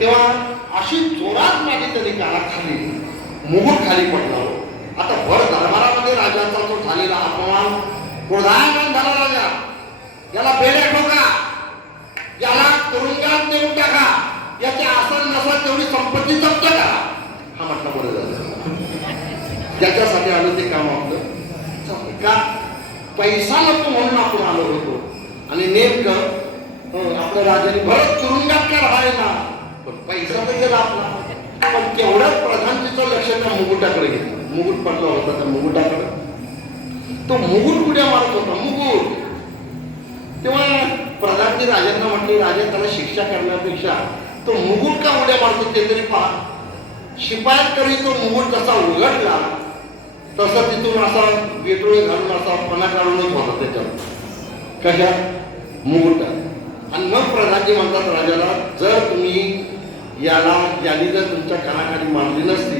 तेव्हा अशी जोरात माझी तरी काना खाली मुकुट खाली पडला. आता भर दरबारामध्ये राजाचा तो झालेला अपमान क्रोधायमान झाला राजा. याला बेड्या ठोका. याला तुरुंगात नेऊन टाका. याचे आसन नसन तेवढी संपत्ती जप्त करा. हा म्हटलं बरं झालं. त्याच्यासाठी आलं ते काम आपलं. का? पैसा नको म्हणून आपण आलो होतो. आणि नेमकं आपल्या राजाने भरत तुरुंगात का राहायला? पण पैसा तर गेला आपला पण तेवढ्याच प्रधानजीचं लक्ष त्या मुगुटाकडे घेतलं मुगुट पडला होता त्या मुगुटाकडे तो मुगुट उड्या मारत होता? मुगुट तेव्हा प्रधानजी राजांना म्हटले राजा त्याला शिक्षा करण्यापेक्षा तो मुगुट का उड्या मारतो ते तरी पहा. शिपायात करी तो मुगुट कसा उघडला तसा तिथून असा वेटोळे घालून असा पणा काढूनच होता त्याच्यावर. कशात मुकुटात. आणि मग प्रधानजी म्हणतात राजाला जर तुम्ही याला याने जर तुमच्या कानाखाली मारली नसती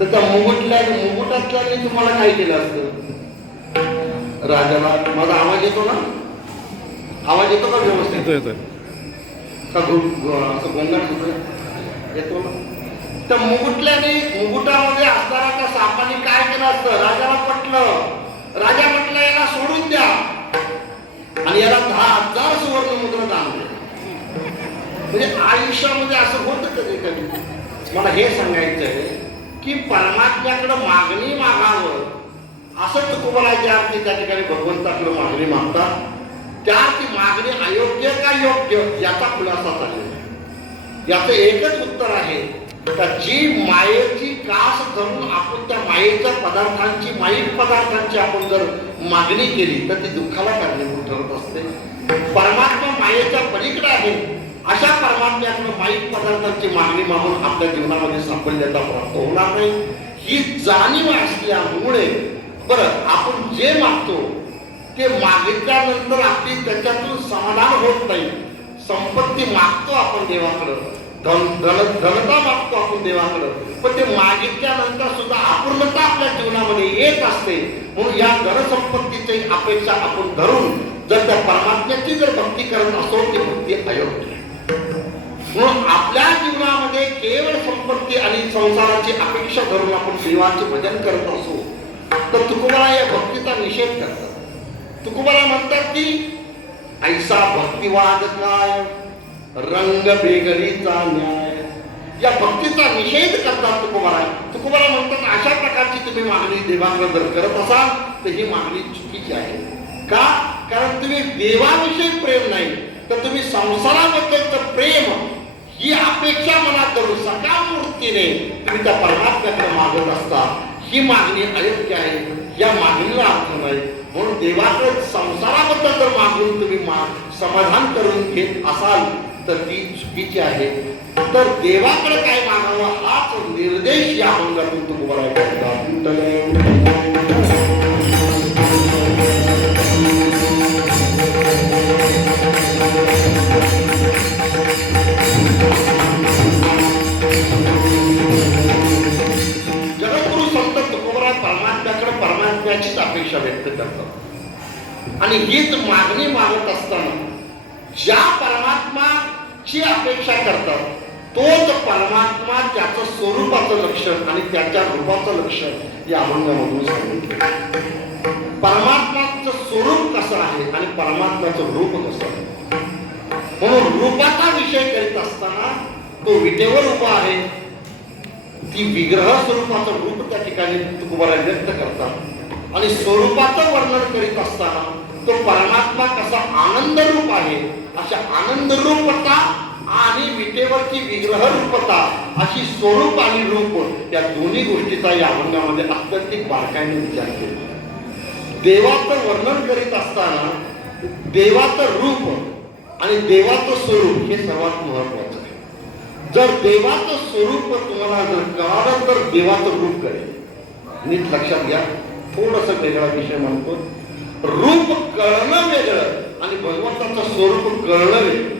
तर त्या मुकुटल्या मुकुटातल्याने तुम्हाला काय केलं असतं? राजाला माझा आवाज येतो ना? आवाज येतो का व्यवस्थित? येतो का असं गोंगाट होतं येतो ना? तर मुकुटल्याने मुकुटामध्ये असणारा त्या सापाने काय केलं असतं? राजाला पटलं. राजा म्हटलं याला सोडून द्या आणि याला दहा हजार सुवर्ण मुद्रा दान द्या म्हणजे आयुष्यामध्ये असं होतं कधी कधी. मला हे सांगायचंय की परमात्म्याकडं मागणी मागावं असं तुकोबरायच्या अर्थी त्या ठिकाणी भगवंताकडे मागणी मागतात. त्या ती मागणी अयोग्य का योग्य याचा खुलासा चाललेला आहे. याचं एकच उत्तर आहे का जी मायेची कास धरून आपण त्या मायेच्या पदार्थांची माईक पदार्थांची आपण जर मागणी केली तर ती दुःखाला कारणीभूत ठरत असते. परमात्मा मायेच्या पलीकडे आहे. अशा परमात्म्याकडे वाईट पदार्थांची मागणी मागून आपल्या जीवनामध्ये साफल्यता प्राप्त होणार नाही. ही जाणीव असल्यामुळे बरं आपण जे मागतो ते मागितल्यानंतर आपली त्याच्यातून समाधान होत नाही. संपत्ती मागतो आपण देवाकडं. धन धन धनता मागतो आपण देवाकडं. पण ते मागितल्यानंतर सुद्धा अपूर्णता आपल्या जीवनामध्ये येत असते. म्हणून या धनसंपत्तीची अपेक्षा आपण धरून जर त्या परमात्म्याची जर भक्ती करत असो ती भक्ती अयोग्य. म्हणून आपल्या जीवनामध्ये केवळ संपत्ती आणि संसाराची अपेक्षा धरून आपण देवाचे भजन करत असो तर तुकोबरा या भक्तीचा निषेध करतात. तुकोबाला म्हणतात की ऐसा भक्तिवाद काय रंग बेगरीचा न्याय. या भक्तीचा निषेध करतात तुकोबरा तुकोबाला म्हणतात अशा प्रकारची तुम्ही मागणी देवाकडे जर करत असाल तर ही मागणी चुकीची आहे. का? कारण तुम्ही देवाविषयी प्रेम नाही तर तुम्ही संसाराबद्दलचं प्रेम ही अपेक्षा मनात करून सकाळ मूर्तीने तुम्ही त्या परमात्म्याकडे मागत असता ही मागणी अयोग्य आहे या मागणीला अर्थ नाही. म्हणून देवाकडे संसाराबद्दल जर मागून तुम्ही माग समाधान करून घेत असाल तर ती चुकीची आहे. तर देवाकडे काय मागावं हाच निर्देश या अंगातून तुम्हाला अपेक्षा व्यक्त करतात. आणि हीच मागणी मागत असताना ज्या परमात्माची अपेक्षा करतात तोच परमात्मा त्याचं स्वरूपाचं लक्षण आणि त्याच्या रूपाचं लक्षण या अभंगामधून सांगितलं. परमात्माचं स्वरूप कसं आहे आणि परमात्म्याचं रूप कसं आहे? म्हणून रूपाचा विषय करीत असताना तो विटेवर उभा आहे. ती विग्रह स्वरूपाचं रूप त्या ठिकाणी तुकोबाला व्यक्त करतात. आणि स्वरूपाचं वर्णन करीत असताना तो परमात्मा कसा आनंद रूप आहे अशा आनंद रूपता आणि विटेवरची विग्रह रूपता अशी स्वरूप आणि रूप या दोन्ही गोष्टीचा या अभंगामध्ये अत्यंतिक बारकाईने विचार केला. देवाचं वर्णन करीत असताना देवाचं रूप आणि देवाचं स्वरूप हे सर्वात महत्वाचं आहे. जर देवाचं स्वरूप तुम्हाला जर कळालं तर देवाचं रूप करेल नीट लक्षात घ्या. थोडस वेगळा विषय म्हणतो. रूप कळणं वेगळं आणि भगवंताचं स्वरूप कळणं वेगळं.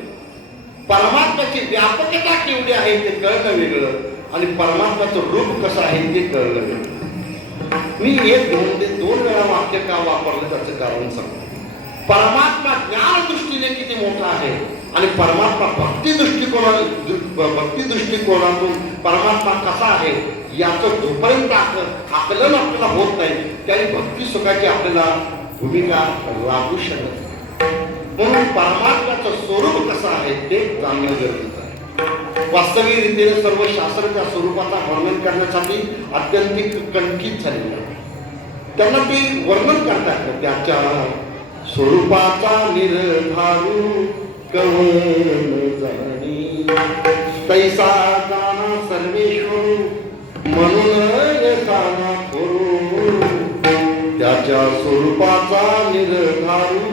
परमात्म्याची व्यापकता केवढी आहे ते कळणं वेगळं आणि परमात्म्याचं रूप कसं आहे ते कळणं वेगळं. मी एक दोन दोन वेळा वाक्य का वापरलं त्याचं कारण सांगतो. परमात्मा ज्ञान दृष्टीने किती मोठा आहे? आणि परमात्मा भक्ती दृष्टिकोना भक्ती दृष्टिकोनातून परमात्मा कसा आहे याचं जोपर्यंत आकलन आपल्याला होत नाही त्याने भक्ती सुखाची आपल्याला भूमिका लागू शकत नाही. म्हणून परमात्म्याचं स्वरूप कसं आहे ते जाणणं गरजेचं आहे वास्तविक रीतीने सर्व शास्त्र त्या स्वरूपाचा वर्णन करण्यासाठी अत्यंत कंठित झालेलं आहे त्यांना ते वर्णन करतात त्याच्या स्वरूपाचा निर्धारू कवन जाणी तैसा जाना सर्वेश्वर म्हणून येताना करू त्याच्या स्वरूपाचा निर्धारू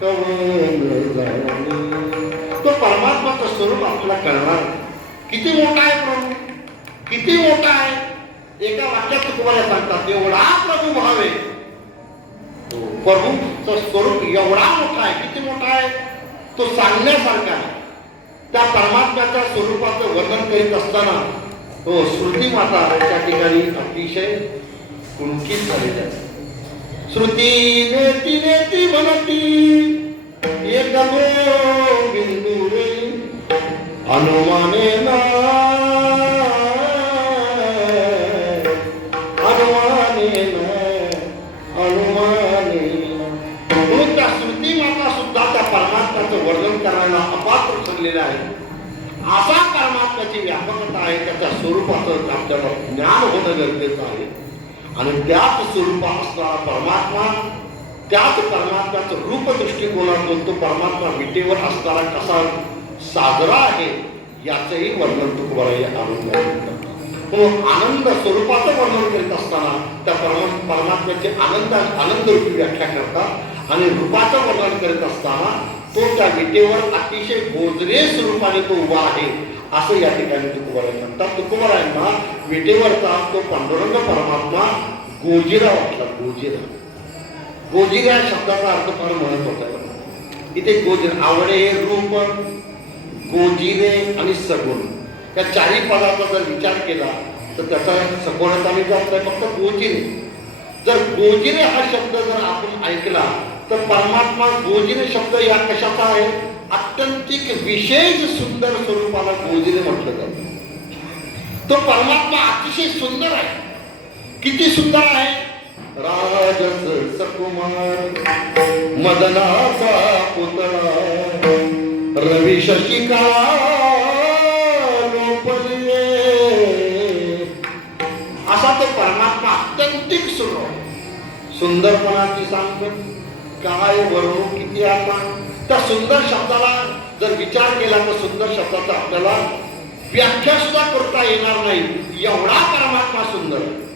कवन जाणी तो परमात्माचं स्वरूप आपल्याला कळणार किती मोठा आहे प्रभू किती मोठा आहे एका वाक्यात तुम्हाला सांगतात एवढा प्रभू भावे आहे प्रभूचं स्वरूप एवढा मोठा आहे किती मोठा आहे? तो सांगण्यासारखा आहे. त्या परमात्म्याच्या स्वरूपाचं वर्णन करीत असताना तो श्रुती माता त्या ठिकाणी अतिशय कुणकीत झालेली आहे श्रुती नेती नेती म्हणती एक बिंदू हनुमाने ना अपात्र आहे. असा परमात्म्याची व्यापकता आहे त्याच्या स्वरूपाचं आपल्याला ज्ञान होणं गरजेचं आहे. आणि त्याच स्वरूपात असणारा परमात्मा त्याच परमात्म्याचं रूप दृष्टिकोनातून तो परमात्मा विटेवर असणारा कसा साजरा आहे याचंही वर्णन तुकोबाराई आनंद म्हणून आनंद स्वरूपाचं वर्णन करीत असताना त्या परमा परमात्म्याची आनंद आनंद रूपी व्याख्या करतात आणि रूपाचं वर्णन करीत असताना तो त्या विटेवर अतिशय गोजरे स्वरूपाने तो उभा आहे असं या ठिकाणी तुकोबाराय म्हणतात. तुकोबारायांना विटेवरचा तो पांडुरंग परमात्मा गोजिरा वाटला गोजिरा. गोजिरा या शब्दाचा अर्थ फार महत्त्वाचा आहे. इथे गोजिर आवडे हे रूप गोजिरे आणि सगुण. या चारही पदाचा जर विचार केला तर त्याचा सगुणाचा आम्ही जात फक्त गोजिरे. जर गोजिरे हा शब्द जर आपण ऐकला तर परमात्मा गोजिरे शब्द या कशाचा आहे? अत्यंतिक विशेष सुंदर स्वरूपाला गोजीने म्हटलं जातं. तो परमात्मा अतिशय सुंदर आहे. किती सुंदर आहे? राजस सकुमार मदनाचा पुतळा रवी शशिका असा तो परमात्मा अत्यंतिक सुंदर सुंदरपणाची सांगतो. काय वर्णू किती आपण? त्या सुंदर शब्दाला जर विचार केला तर सुंदर शब्दाचा आपल्याला व्याख्या सुद्धा करता येणार नाही. एवढा परमात्मा सुंदर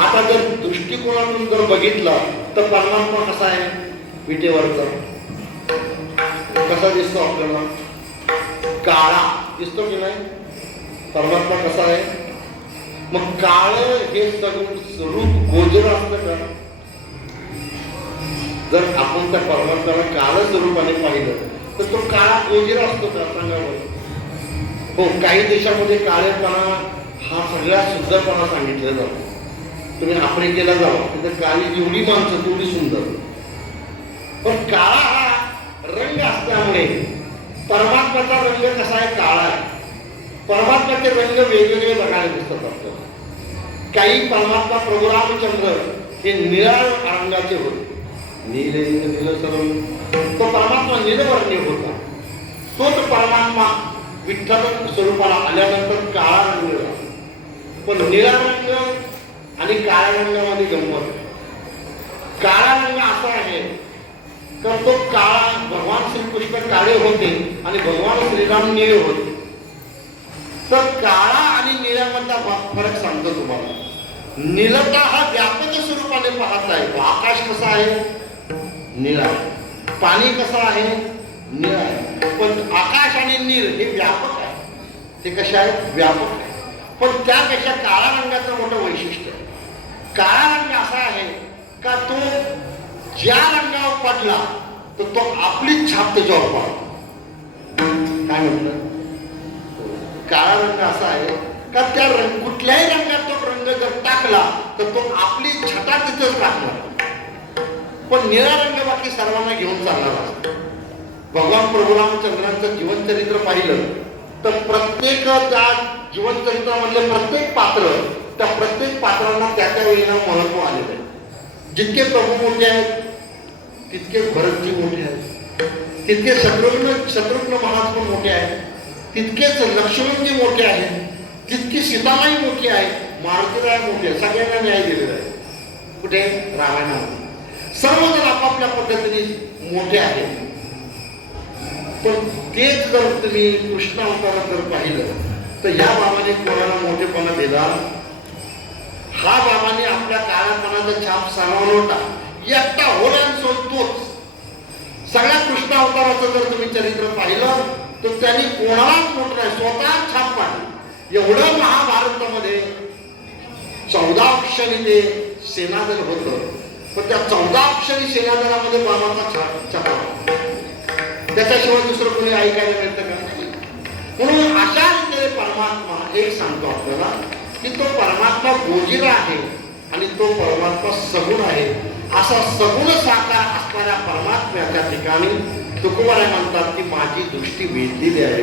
आता जर दृष्टिकोनातून जर बघितला तर परमात्मा कसा आहे? विटेवरचा. कसा दिसतो आपल्याला? काळा. दिसतो की नाही? परमात्मा कसा आहे? मग काळ हे सगळं स्वरूप गोजर असतं का? जर आपण त्या परमात्म्याला काळ स्वरूपाने पाहिलं तर तो काळा गोजर असतो का सांगा बरं हो काही देशामध्ये काळेपणा हा सगळ्यात सुंदरपणा सांगितला जातो. तुम्ही आफ्रिकेला जावा तिथे काळी जेवढी माणसं तेवढी सुंदर. पण काळा हा रंग असल्यामुळे परमात्म्याचा रंग कसा आहे? काळा आहे. परमात्म्याचे रंग वेगवेगळे बघायला दिसतात आपल्याला. काही परमात्मा प्रभू रामचंद्र हे निळ्या रंगाचे होते. नीले नीलसरम तो परमात्मा निलवर्णीय होता तोच परमात्मा विठ्ठल स्वरूपाला आल्यानंतर काळा रंग पण निळा रंग आणि काळ्या रंगामध्ये गंमत. काळा रंग असा आहे तर तो काळा भगवान श्रीकृष्ण काळे होते आणि भगवान श्रीराम निळे होते तर काळा आणि निळ्यामधला फरक सांगतो तुम्हाला निलता हा व्यापक स्वरूपाने पाहत आहे. आकाश कसा आहे. निळा. आहे. पाणी कसं आहे? निळ आहे. पण आकाश आणि नीळ हे व्यापक आहे. ते कसे आहेत? व्यापक आहे. पण त्यापेक्षा काळा रंगाचं मोठं वैशिष्ट्य आहे. काळा रंग असा आहे का तो ज्या रंगावर पडला तर तो आपलीच छाप त्याच्यावर पडतो काय म्हटलं? काळा रंग असा आहे का त्या रंग कुठल्याही रंगात तो रंग जर टाकला तर तो आपली छटा तिथेच टाकणार पण निळा रंग बाकी सर्वांना घेऊन चालणार असतो. भगवान प्रभुरामचंद्रांचं जीवनचरित्र पाहिलं तर प्रत्येक त्या जीवनचरित्रामधले प्रत्येक पात्र त्या प्रत्येक पात्रांना त्या त्या वेळेला महत्त्व आलेलं आहे. जितके प्रभू मोठे आहेत तितके भरतजी मोठे आहेत. तितके शत्रुघ्न शत्रुघ्न महाराज पण मोठे आहेत. तितकेच लक्ष्मणजी मोठे आहेत. तितकी सीतामाई मोठी आहे. मारुतीराय मोठे आहे. सगळ्यांना न्याय दिलेला आहे. कुठे? रामायणामध्ये. सर्वजण आपापल्या पद्धतीने मोठे आहेत. पण तेच जर तुम्ही कृष्ण अवतारात जर पाहिलं तर ह्या बाबाने कोणाला मोठेपणा दिला? हा बाबाने आपल्या काळापणाचा छाप सारवला होता. एकटा होला तोच सगळ्या कृष्ण अवताराचं जर तुम्ही चरित्र पाहिलं तर त्यांनी कोणालाच मोठं नाही स्वतः छाप पाडली एवढं महाभारतामध्ये चौदा अक्षरी ते सेनादल होतं. पण त्या चौदा अक्षरी शेलादारामध्ये बाबाचा छापा त्याच्याशिवाय दुसरं कोणी ऐकायला मिळतं का म्हणून अशा रीतीने परमात्मा एक सांगतो आपल्याला की तो परमात्मा गोजिरा आहे आणि तो परमात्मा सगुण आहे असा सगुण साकार असणाऱ्या परमात्म्याच्या ठिकाणी तुकोबाला म्हणतात की माझी दृष्टी वेधलेली आहे